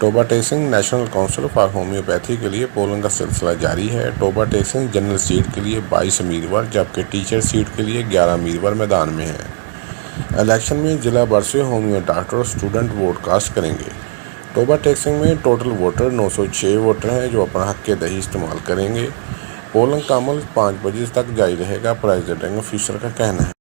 Toba टेक्सिंग national council for homeopathy के लिए polling का सिलसिला जारी है। टोबा टेक्सिंग जनरल सीट के लिए 22 उम्मीदवार जबकि टीचर सीट के लिए 11 उम्मीदवार मैदान में हैं। इलेक्शन में जिला भर से होम्यो डॉक्टर और स्टूडेंट वोट कास्ट करेंगे। टोबा टेक्सिंग में टोटल वोटर 906 वोटर हैं जो अपना हक दही इस्तेमाल करेंगे। पोलिंग का अमल 5 बजे तक जारी रहेगा, प्रेसिडेंट ऑफिसर का कहना है।